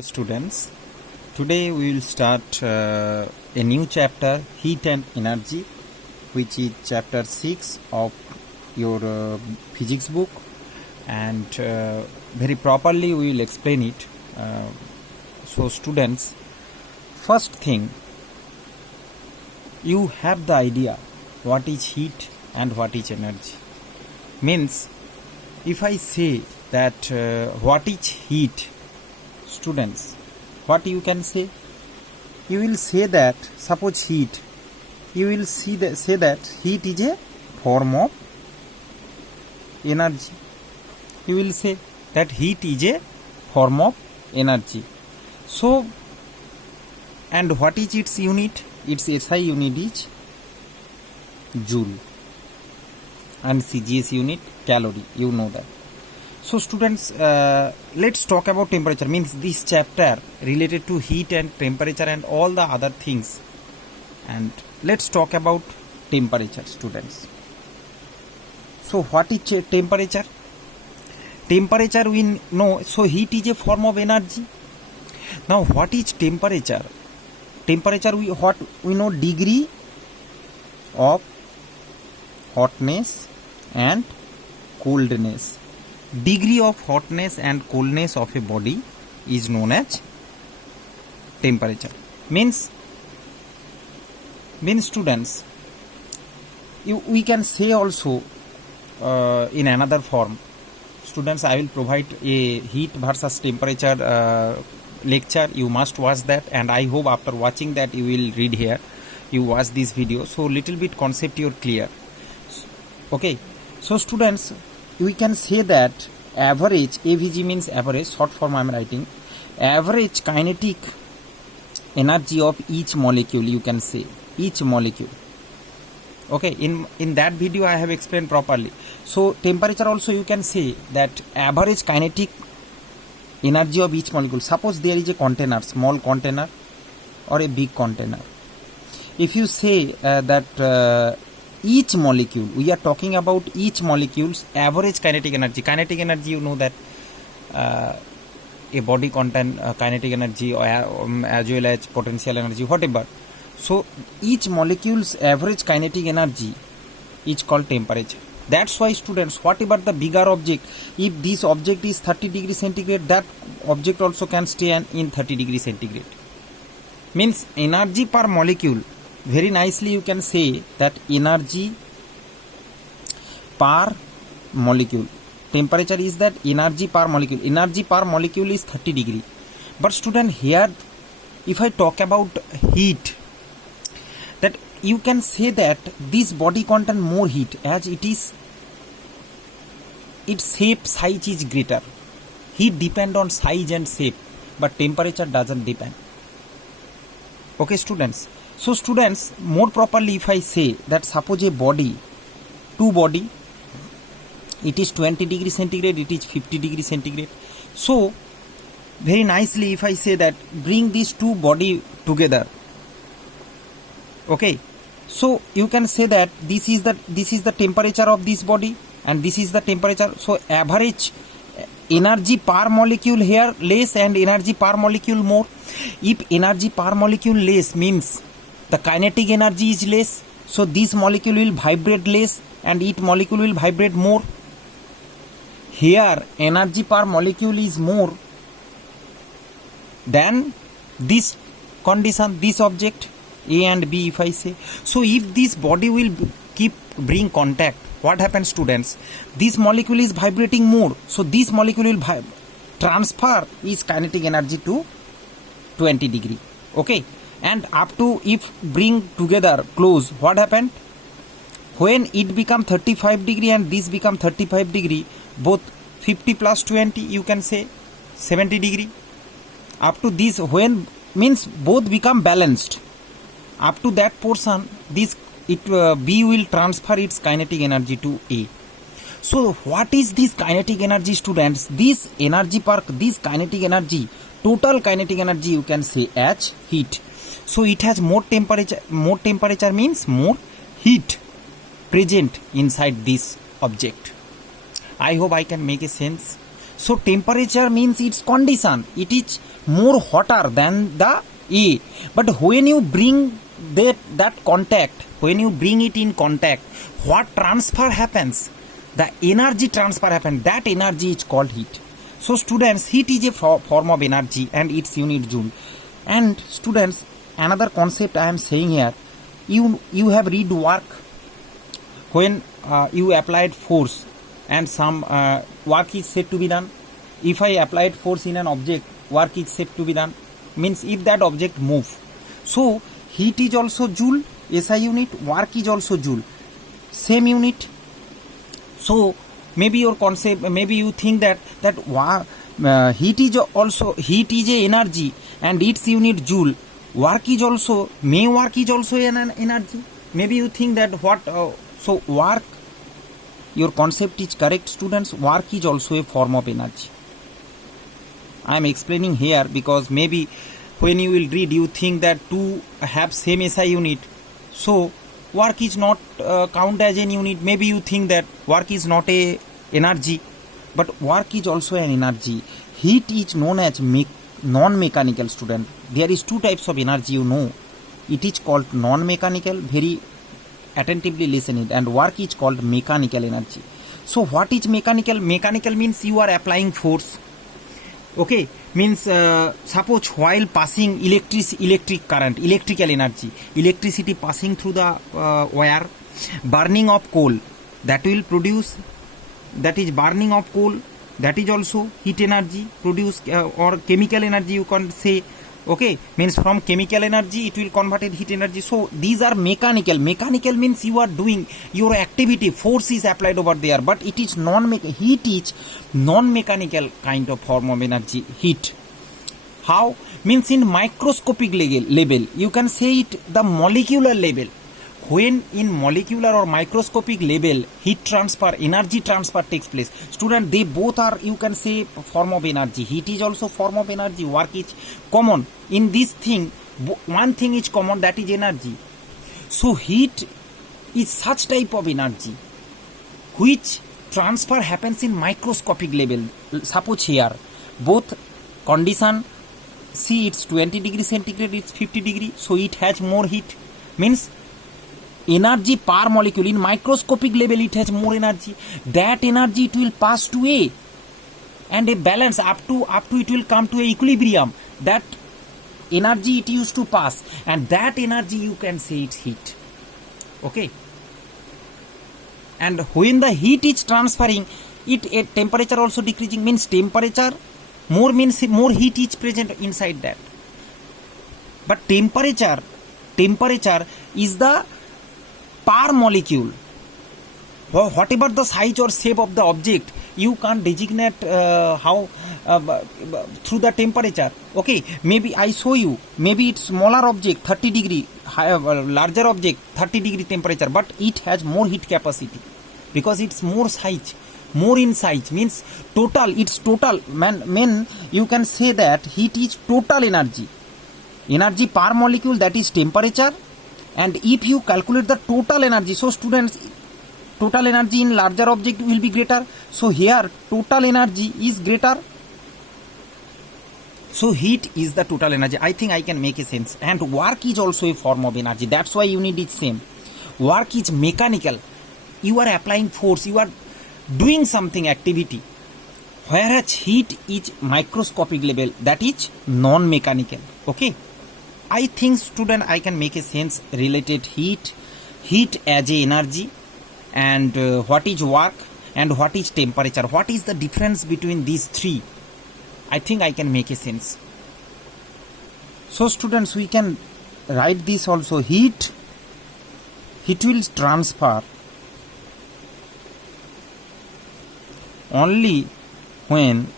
Students, today we will start a new chapter, Heat and Energy, which is chapter 6 of your physics book, and very properly we will explain it. So students, first thing, you have the idea what is heat and what is energy. Means if I say that what is heat, students, what you can say? You will say that, suppose heat, you will say that heat is a form of energy. You will say that heat is a form of energy. So, and what is its unit? Its SI unit is joule, and CGS unit calorie. You know that. So students, let's talk about temperature. Means this chapter related to heat and temperature and all the other things. And let's talk about temperature, students. So what is temperature? Temperature we know. So heat is a form of energy. Now what is temperature? Temperature we know degree of hotness and coldness. Degree of hotness and coldness of a body is known as temperature. Means students, we can say also in another form. Students, I will provide a heat versus temperature lecture. You must watch that, and I hope after watching that you will read here. You watch this video, so little bit concept you're clear. Okay, so students, we can say that average, AVG means average, short form I am writing, average kinetic energy of each molecule, you can say, each molecule. Okay, in that video I have explained properly. So temperature also you can say that average kinetic energy of each molecule. Suppose there is a container, small container or a big container. If you say that each molecule, we are talking about each molecule's average kinetic energy. Kinetic energy, you know that a body contain kinetic energy or as well as potential energy, whatever. So each molecule's average kinetic energy is called temperature. That's why students, whatever the bigger object, if this object is 30 degrees centigrade, that object also can stay in 30 degrees centigrade. Means energy per molecule. Very nicely you can say that energy per molecule. Temperature is that energy per molecule. Energy per molecule is 30 degree. But student, here if I talk about heat, that you can say that this body contain more heat as it is, its shape size is greater. Heat depend on size and shape, but temperature doesn't depend. Okay students. So students, more properly if I say that suppose a body, two body, it is 20 degrees centigrade, it is 50 degrees centigrade. So very nicely if I say that bring these two body together. Okay, so you can say that this is the temperature of this body and this is the temperature. So average energy per molecule here less and energy per molecule more. If energy per molecule less means the kinetic energy is less, so this molecule will vibrate less and each molecule will vibrate more. Here energy per molecule is more than this condition, this object A and B if I say. So if this body will bring contact, what happens students? This molecule is vibrating more, so this molecule will transfer its kinetic energy to 20 degree. Okay, and up to if bring together close, what happened? When it become 35 degree and this become 35 degree, both 50 plus 20 you can say 70 degree. Up to this, when means both become balanced, up to that portion this B will transfer its kinetic energy to A. So what is this kinetic energy students? This energy this kinetic energy, total kinetic energy you can say as heat. So it has more temperature means more heat present inside this object. I hope I can make a sense. So temperature means its condition. It is more hotter than the A. But when you bring that contact, when you bring it in contact, what transfer happens? The energy transfer happens. That energy is called heat. So students, heat is a form of energy and its unit joule. And students, another concept I am saying here, you have read work. When you applied force and some work is said to be done. If I applied force in an object, work is said to be done. Means if that object move. So heat is also joule, SI unit, work is also joule. Same unit. So maybe your concept, maybe you think that heat is a energy and its unit joule. Work is also an energy. Maybe you think that so work, your concept is correct, students. Work is also a form of energy. I am explaining here because maybe when you will read, you think that to have same SI unit, so work is not count as an unit. Maybe you think that work is not a energy, but work is also an energy. Heat is known as non-mechanical, student. There is two types of energy, you know. It is called non-mechanical, very attentively listen it, and work is called mechanical energy. So what is mechanical? Mechanical means you are applying force. Okay, means suppose while passing electric current, electrical energy, electricity passing through the wire, burning of coal, that will produce, that is burning of coal, that is also heat energy produced, or chemical energy you can say. Okay, means from chemical energy it will convert it heat energy. So these are mechanical. Mechanical means you are doing your activity, force is applied over there, but it is heat is non-mechanical kind of form of energy, heat. How? Means in microscopic level, you can say it the molecular level. When in molecular or microscopic level heat transfer, energy transfer takes place, student, they both are, you can say, form of energy. Heat is also form of energy, work is common. In this thing, one thing is common, that is energy. So heat is such type of energy which transfer happens in microscopic level. Suppose here both condition, see it's 20 degrees centigrade, it's 50 degrees, so it has more heat. Means energy per molecule in microscopic level, it has more energy. That energy it will pass to A, and a balance up to it will come to a equilibrium. That energy it used to pass, and that energy you can say it's heat. Okay, and when the heat is transferring, it a temperature also decreasing, means temperature more means more heat is present inside that. But temperature is the per molecule. Whatever the size or shape of the object, you can't designate how through the temperature. Okay, maybe I show you, maybe it's smaller object 30 degree, larger object 30 degree temperature, but it has more heat capacity because it's more size, more in size, means total, it's total. Man, you can say that heat is total energy per molecule, that is temperature. And if you calculate the total energy, so students, total energy in larger object will be greater. So here total energy is greater. So heat is the total energy. I think I can make a sense. And work is also a form of energy. That's why unit is same. Work is mechanical. You are applying force. You are doing something activity. Whereas heat is microscopic level. That is non-mechanical. Okay. I think, student, I can make a sense related heat as a energy, and what is work and what is temperature. What is the difference between these three? I think I can make a sense. So students, we can write this also. Heat will transfer only when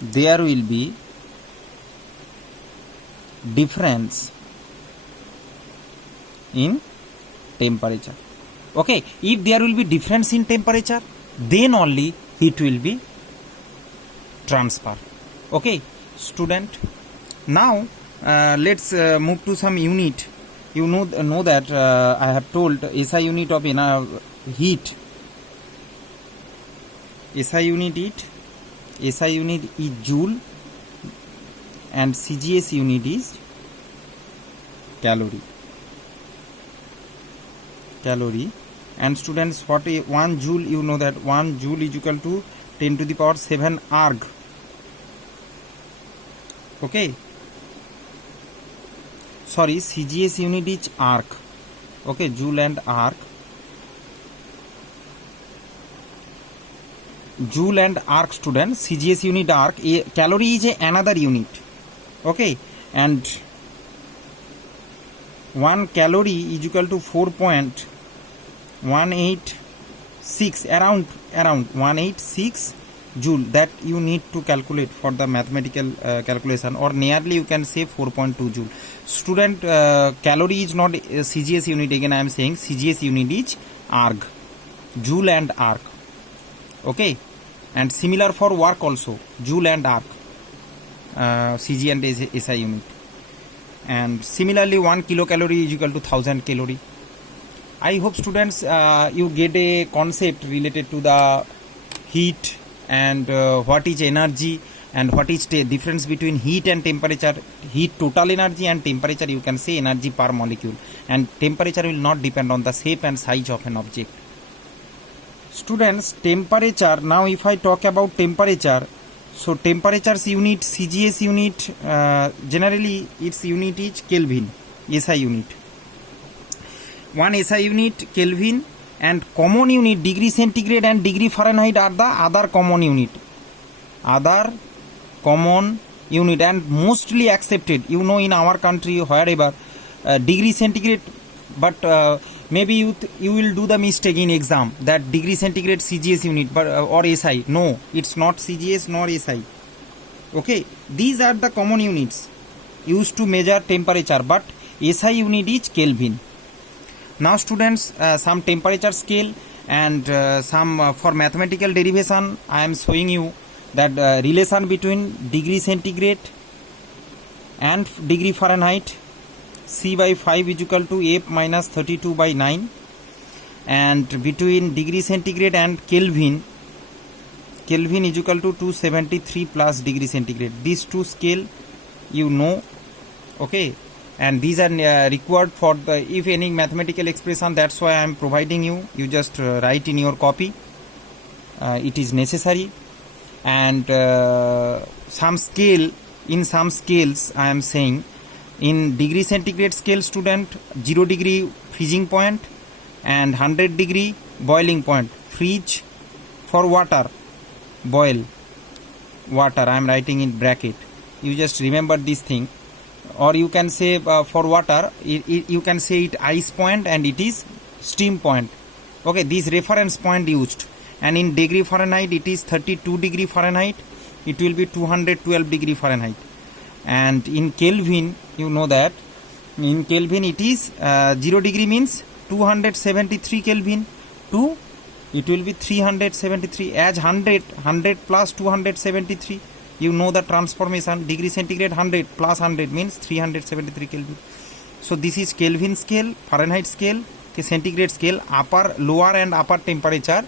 there will be difference in temperature. Okay, if there will be difference in temperature, then only heat will be transfer. Okay, student, now let's move to some unit. You know that I have told SI unit of heat. SI unit is joule and CGS unit is calorie. And students, what is 1 joule? You know that 1 joule is equal to 10 to the power 7 arg. Okay, sorry, CGS unit is arc. Okay, joule and arc. Joule and arc, student. CGS unit arc. A calorie is another unit. Okay, and 1 calorie is equal to 4.186, around 186 joule. That you need to calculate for the mathematical calculation, or nearly you can say 4.2 joule. Student, calorie is not CGS unit. Again I am saying CGS unit is arg, joule and arc. Okay, and similar for work also, joule and arc, CG and SI unit. And similarly 1 kilocalorie is equal to 1000 calorie. I hope students you get a concept related to the heat and what is energy and what is the difference between heat and temperature. Heat total energy and temperature you can say energy per molecule, and temperature will not depend on the shape and size of an object. Students, temperature, now if I talk about temperature, so temperature's unit, CGS unit, generally its unit is Kelvin. SI unit, 1 SI unit Kelvin, and common unit degree centigrade and degree Fahrenheit are the other common unit, and mostly accepted, you know, in our country wherever degree centigrade, but maybe you will do the mistake in exam that degree centigrade CGS unit, but or SI. No, it's not CGS nor SI. Okay, these are the common units used to measure temperature, but SI unit is Kelvin. Now students, some temperature scale and some for mathematical derivation I am showing you that relation between degree centigrade and degree Fahrenheit. C by 5 is equal to F minus 32 by 9, and between degree centigrade and Kelvin is equal to 273 plus degree centigrade. These two scale you know. Okay, and these are required for the if any mathematical expression, that's why I am providing you. You just write in your copy, it is necessary. And some scale, in some scales I am saying, in degree centigrade scale, student, 0 degree freezing point and 100 degree boiling point. Freeze for water, boil water, I am writing in bracket. You just remember this thing. Or you can say for water, you can say it ice point and it is steam point. Okay, this reference point used. And in degree Fahrenheit it is 32 degree Fahrenheit, it will be 212 degree Fahrenheit. And in Kelvin, you know that in Kelvin it is 0 degree means 273 Kelvin to it will be 373, as 100 plus 273, you know the transformation. Degree centigrade 100 plus 100 means 373 Kelvin. So this is Kelvin scale, Fahrenheit scale, centigrade scale, upper, lower and upper temperature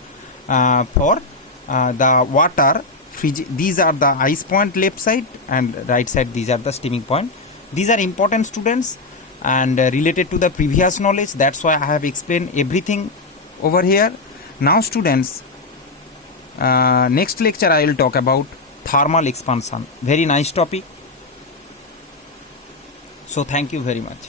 for the water. These are the ice point left side, and right side these are the steaming point. These are important, students, and related to the previous knowledge. That's why I have explained everything over here. Now students, next lecture I will talk about thermal expansion. Very nice topic. So thank you very much.